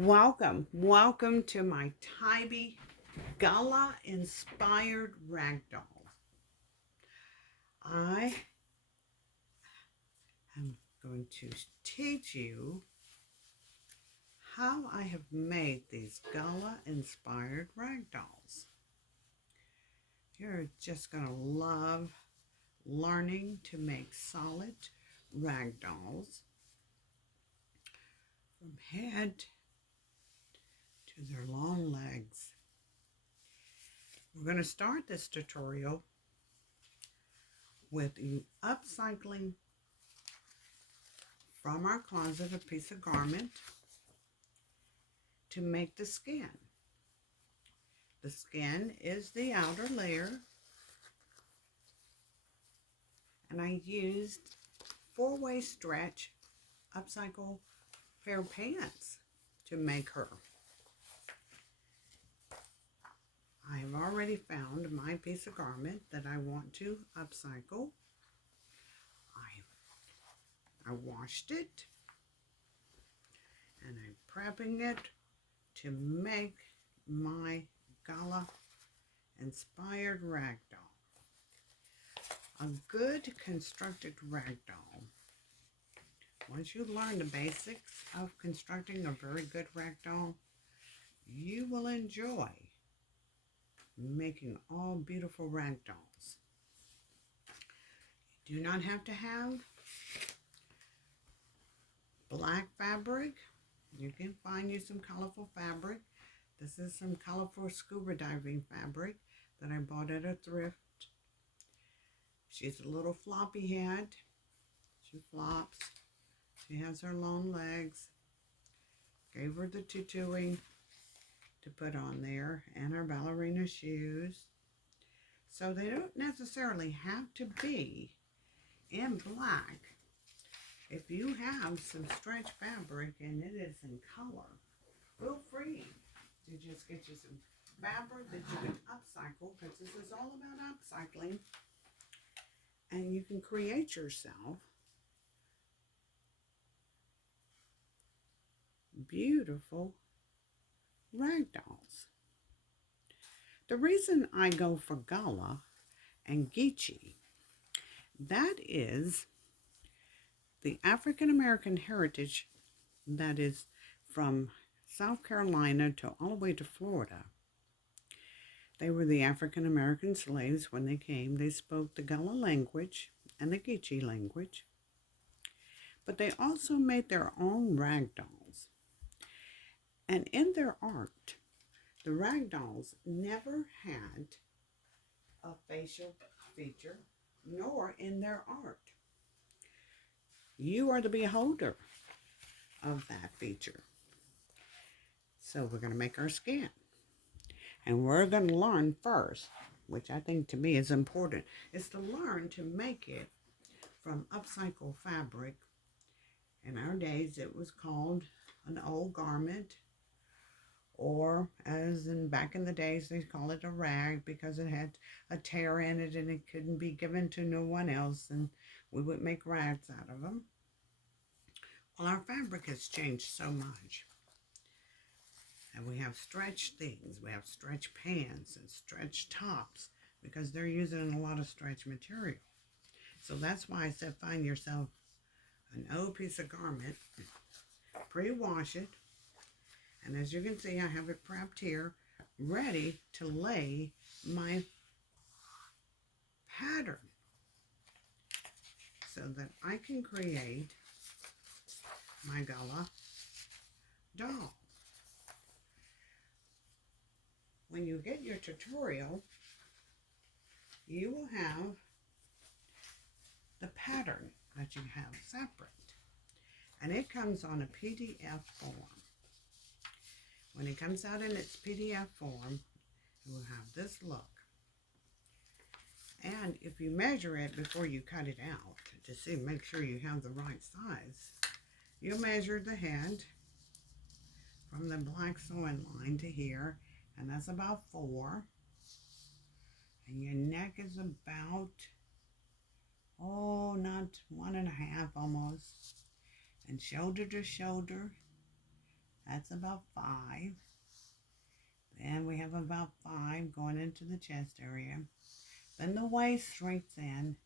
Welcome to my Tybee Gullah inspired ragdoll. I am going to teach you how I have made these Gullah inspired ragdolls. You're just going to love learning to make solid ragdolls from head to their long legs. We're going to start this tutorial with upcycling from our closet a piece of garment to make the skin. The skin is the outer layer, and I used 4-way stretch upcycle fair pants to make her. I have already found my piece of garment that I want to upcycle. I washed it and I'm prepping it to make my Gullah inspired ragdoll. A good constructed ragdoll. Once you learn the basics of constructing a very good ragdoll, you will enjoy making all beautiful ragdolls. You do not have to have black fabric. You can find you some colorful fabric. This is some colorful scuba diving fabric that I bought at a thrift. She's a little floppy head. She flops. She has her long legs. Gave her the tutuing to put on there and her ballerina shoes. So they don't necessarily have to be in black. If you have some stretch fabric and it is in color, feel free to just get you some fabric that you can upcycle, because this is all about upcycling. And you can create yourself beautiful ragdolls. The reason I go for Gullah and Geechee, that is the African American heritage that is from South Carolina to all the way to Florida. They were the African American slaves when they came. They spoke the Gullah language and the Geechee language, but they also made their own ragdolls. And in their art, the ragdolls never had a facial feature, nor in their art. You are the beholder of that feature. So we're going to make our skin. And we're going to learn first, which I think to me is important, is to learn to make it from upcycled fabric. In our days, it was called an old garment, or as in back in the days, they call it a rag because it had a tear in it and it couldn't be given to no one else, and we would make rags out of them. Well, our fabric has changed so much. And we have stretch things. We have stretch pants and stretch tops because they're using a lot of stretch material. So that's why I said find yourself an old piece of garment, pre-wash it, and as you can see, I have it prepped here, ready to lay my pattern so that I can create my Gullah doll. When you get your tutorial, you will have the pattern that you have separate, and it comes on a PDF form. When it comes out in its PDF form, it will have this look. And if you measure it before you cut it out to see, make sure you have the right size, you measure the head from the black sewing line to here, and that's about 4. And your neck is about, not 1.5 almost. And shoulder to shoulder, That's about 5. Then we have about 5 going into the chest area. Then the waist shrinks in,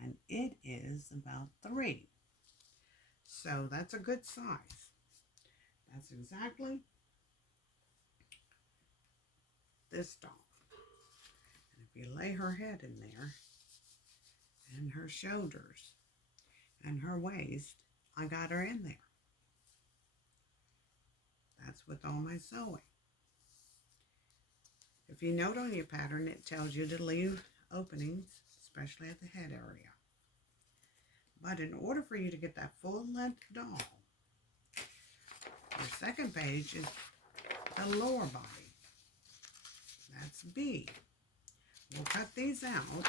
and it is about 3. So that's a good size. That's exactly this doll. And if you lay her head in there, and her shoulders, and her waist, I got her in there. That's with all my sewing. If you note on your pattern, it tells you to leave openings, especially at the head area. But in order for you to get that full length doll, your second page is the lower body. That's B. We'll cut these out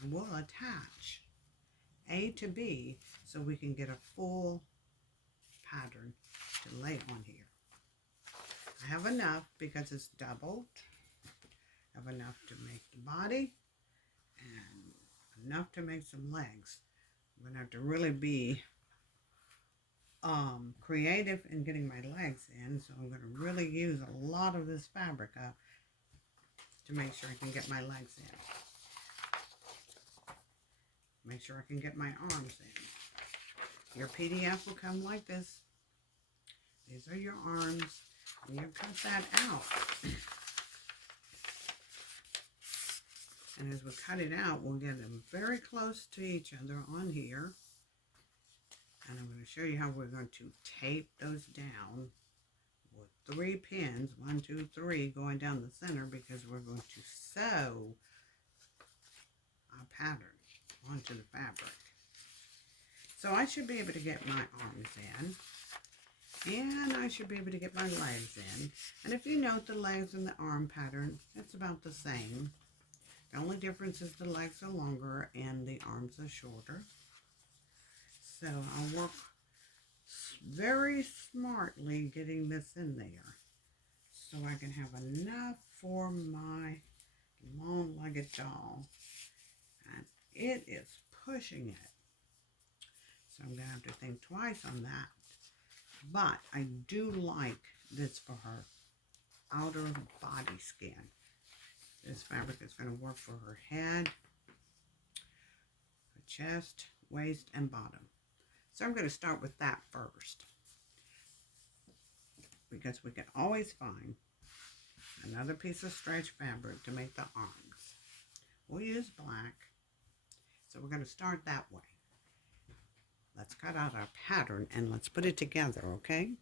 and we'll attach A to B so we can get a full pattern to lay on here. I have enough because it's doubled. I have enough to make the body and enough to make some legs. I'm going to have to really be creative in getting my legs in, so I'm going to really use a lot of this fabric up to make sure I can get my legs in. Make sure I can get my arms in. Your PDF will come like this. These are your arms, and you cut that out. And as we cut it out, we'll get them very close to each other on here. And I'm going to show you how we're going to tape those down with 3 pins, 1, 2, 3, going down the center, because we're going to sew our pattern onto the fabric. So I should be able to get my arms in, and I should be able to get my legs in. And if you note the legs and the arm pattern, it's about the same. The only difference is the legs are longer and the arms are shorter. So I'll work very smartly getting this in there so I can have enough for my long-legged doll. And it is pushing it. So I'm going to have to think twice on that. But I do like this for her outer body skin. This fabric is going to work for her head, her chest, waist, and bottom. So I'm going to start with that first, because we can always find another piece of stretch fabric to make the arms. We'll use black, so we're going to start that way. Let's cut out our pattern and let's put it together, okay?